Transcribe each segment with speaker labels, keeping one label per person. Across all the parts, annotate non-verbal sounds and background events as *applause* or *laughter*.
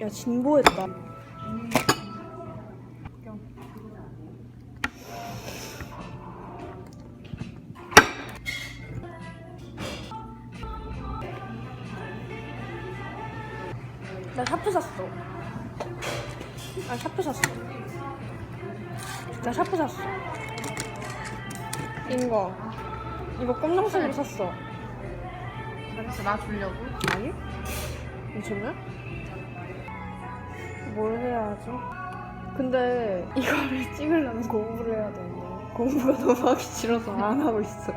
Speaker 1: 야 진보했다. 나 샤프 샀어. 아 샤프 샀어. 나 샤프 샀어. 이거 이거 검정색으로 샀어.
Speaker 2: 그래서 나 주려고?
Speaker 1: 아니? 괜찮아? 뭘 해야 하죠? 근데 이거를 *laughs* 찍으려면 공부를 해야 되는데 공부가 너무 하기 싫어서 안 하고 있어.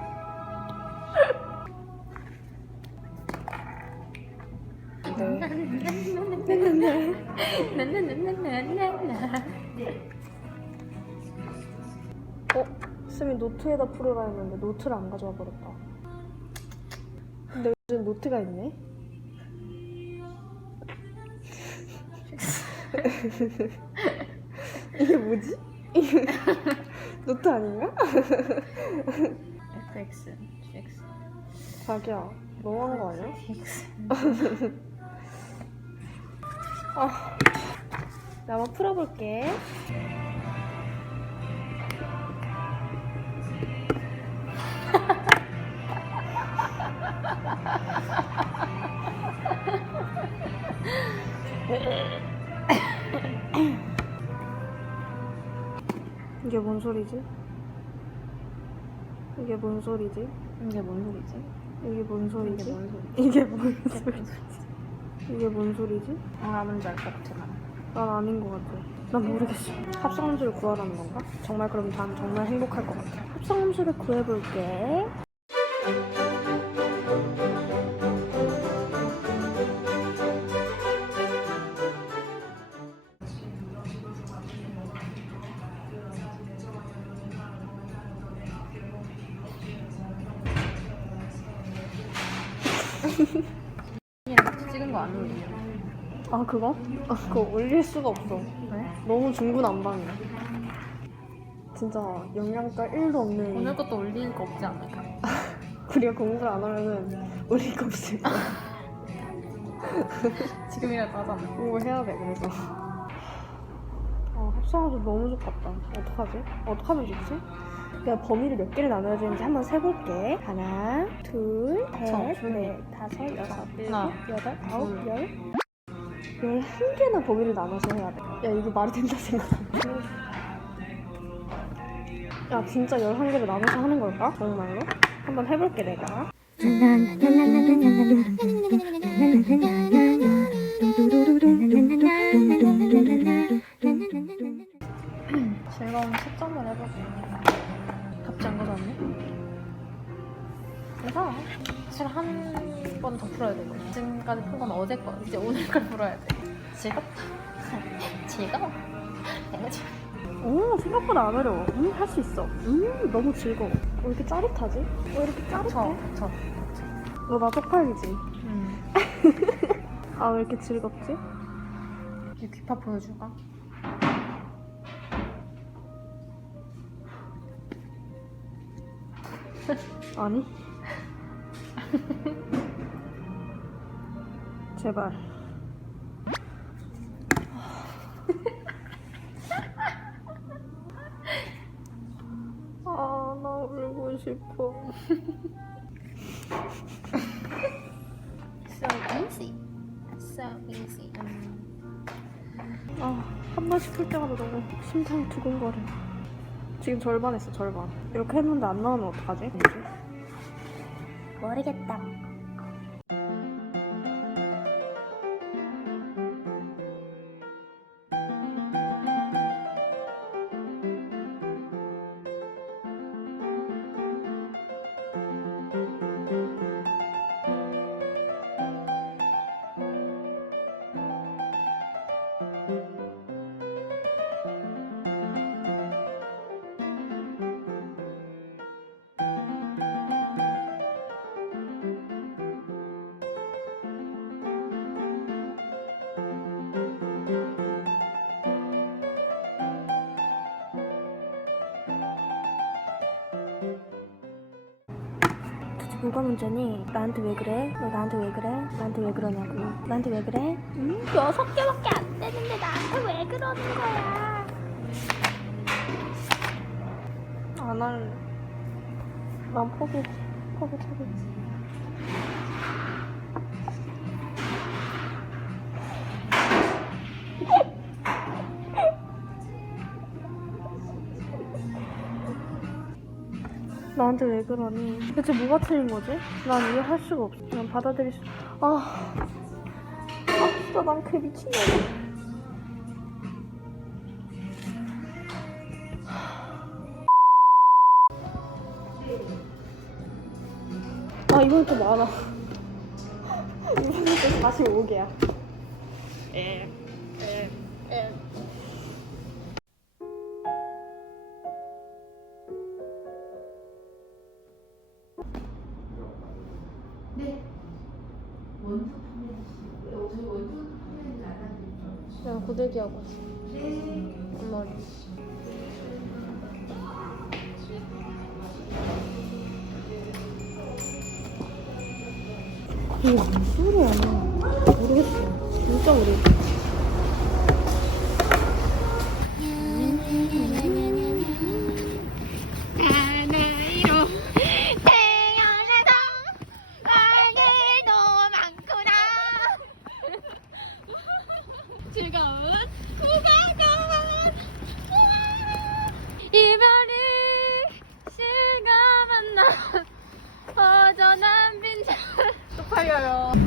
Speaker 1: 어? 쌤이 노트에다 풀어라 했는데 노트를 안 가져와 버렸다. 근데 요즘 노트가 있네? *laughs* 이게 뭐지? *laughs* 노트 아닌가?
Speaker 2: FX, GX,
Speaker 1: 자기야 너무한 거 아니야?
Speaker 2: TX. *laughs*
Speaker 1: 아, 나 한번 풀어볼게. 이게 뭔 소리지? 이게 뭔 소리지?
Speaker 2: 이게 뭔 소리지?
Speaker 1: 이게 뭔 소리지?
Speaker 2: 뭔 소리지?
Speaker 1: 이게 뭔 소리지? 이게 뭔 소리지?
Speaker 2: 아, 뭔지 알 것 같아, 나.
Speaker 1: 난 아닌 것 같아. 난 모르겠어. 합성함수를 구하라는 건가? 정말 그럼 난 정말 행복할 것 같아. 합성함수를 구해볼게.
Speaker 2: 같이 찍은 거 안 올리냐?
Speaker 1: 아 그거? 아 그거 올릴 수가 없어.
Speaker 2: 왜?
Speaker 1: 너무 중구난방이야. 진짜 영양가 1도 없는
Speaker 2: 오늘 것도 올릴 거 없지 않을까? *laughs*
Speaker 1: 우리가 공부를 안 하면은 올릴 거 없을 거야. *laughs*
Speaker 2: 지금이라도 하잖아.
Speaker 1: 공부해야 돼 그래서. 아 합성함수 너무 좋겠다. 어떡하지? 어떡하면 좋지? 내가 범위를 몇 개를 나눠야 되는지 한번 세볼게. 하나, 둘,
Speaker 2: 저,
Speaker 1: 셋,
Speaker 2: 조용히.
Speaker 1: 넷, 다섯, 여섯,
Speaker 2: 하나,
Speaker 1: 일곱, 여덟, 아홉,
Speaker 2: 둘.
Speaker 1: 열. 열한 개나 범위를 나눠서 해야 돼. 야 이게 말이 된다 생각 안 해. 야 진짜 열한 개를 나눠서 하는 걸까? 정말로? 한번 해볼게 내가.
Speaker 2: 어제 거. 이제 오늘 걸 풀어야 돼. 즐겁다. *laughs* 즐거워. 내가 지금
Speaker 1: 오 생각보다 안 어려워. 음, 할 수 있어. 음 너무 즐거워. 왜 이렇게 짜릿하지? 왜 이렇게 짜릿해?
Speaker 2: 저, 저.
Speaker 1: 너나 쪽팔리지?
Speaker 2: 음. *laughs*
Speaker 1: 아 왜 이렇게 즐겁지?
Speaker 2: 이 귀파 보여줄까?
Speaker 1: 아니. *laughs* 제발. 아, 나 울고 싶어.
Speaker 2: So easy. So easy. 음.
Speaker 1: 아, 한 번 씩 풀 때마다 너무 심장이 두근거려. 지금 절반 했어, 절반. 이렇게 했는데 안 나오면 어떡하지?
Speaker 2: 모르겠다.
Speaker 1: 뭐가 문제니? 나한테 왜 그래? 너 나한테 왜 그래? 나한테 왜 그러냐고. 나한테 왜 그래? 응? 여섯 개밖에 안 되는데 나한테 왜 그러는 거야? 안 할래. 난 포기지. 포기, 포기. 나한테 왜 그러니? 대체 뭐가 틀린 거지? 난 이해 할 수가 없어. 난 받아들일 수. 아, 아 진짜 난 그 미친년이야. 아 이건 또 많아. 이거는 또 45개야. 에, 에, 에. 그냥 고데기 하고 있어. 앞머리. 이게 무슨 소리야? 모르겠어. 진짜 모르겠어.
Speaker 3: 즐거운 후가가 이별이 실감한 나 허전한 빈자
Speaker 2: 쪽팔려요.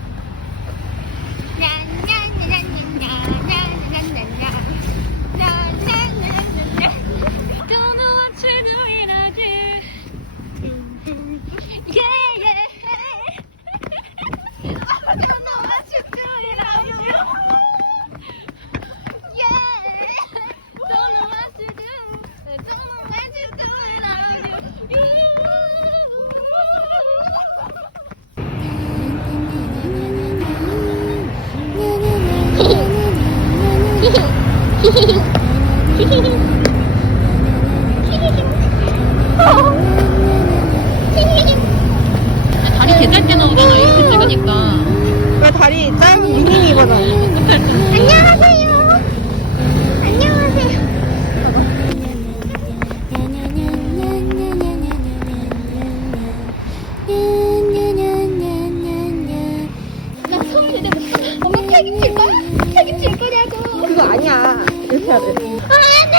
Speaker 3: 다리 개 짧게 나오잖아 이렇게 찍으니까
Speaker 1: 왜 다리 짧은 버전? *laughs*
Speaker 3: 안녕하세요 안녕하세요
Speaker 1: 아니